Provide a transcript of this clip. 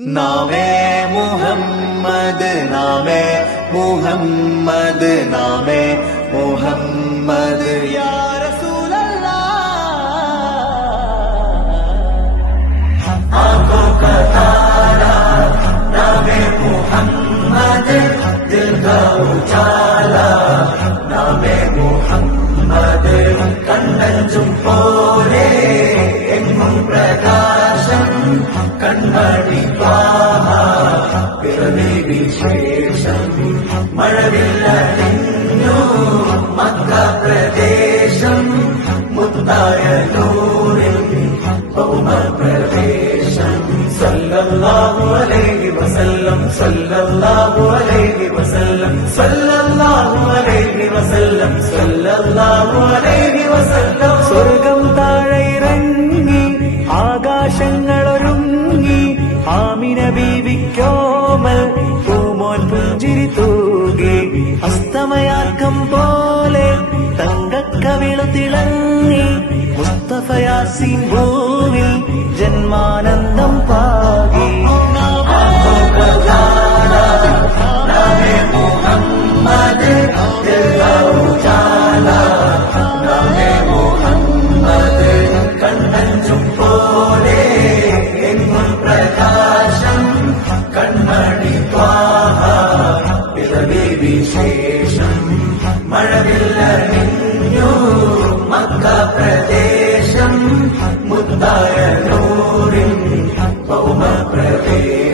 നാമേ മുഹമ്മദ് നാമേ മുഹമ്മദ് നാമേ മുഹമ്മദ് യാ റസൂലല്ലാഹ് ആँखों का तारा नामे मुहम्मद दिल का उजाला नामे मुहम्मद കണ്ണഞ്ചും പോലെ എങ്ങും പ്രകാശം കൺമണി ത്വാഹ പിറവി വിശേഷം മഴവില്ലണിഞ്ഞു മക്ക പ്രദേശം മുത്തായ നൂറിൽ ഭൗമ പ്രവേശം സല്ലല്ലാഹു അലൈഹി വസല്ലം സല്ലല്ലാഹു അലൈഹി വസല്ലം സല്ലല്ലാഹു അലൈഹി വസല്ലം സല്ലല്ലാഹു അലൈഹി വസല്ലം സ്വർഗം താഴെ ഇറങ്ങി ആകാശങ്ങളൊരുങ്ങി ആമിന ബീവിക്കോമൽ പൂമോൻ പുഞ്ചിരി തൂകി അസ്തമയാക്കം പോലെ തങ്കക്കവിളു തിളങ്ങി മുസ്തഫ യാസീൻ ഭൂവിൽ ജന്മാനന്ദം പാകി നാമേ മുഹമ്മദ് ദിൽ കാ ഉജാല നാമേ മുഹമ്മദ് കണ്ണഞ്ചും പോലെ എങ്ങും പ്രകാശം കൺമണി ത്വാഹ പിറവി വിശേഷം മഴവില്ലണിഞ്ഞു മക്ക പ്രദേശം മുത്തായ നൂറിൻ ഭൗമ പ്രവേശം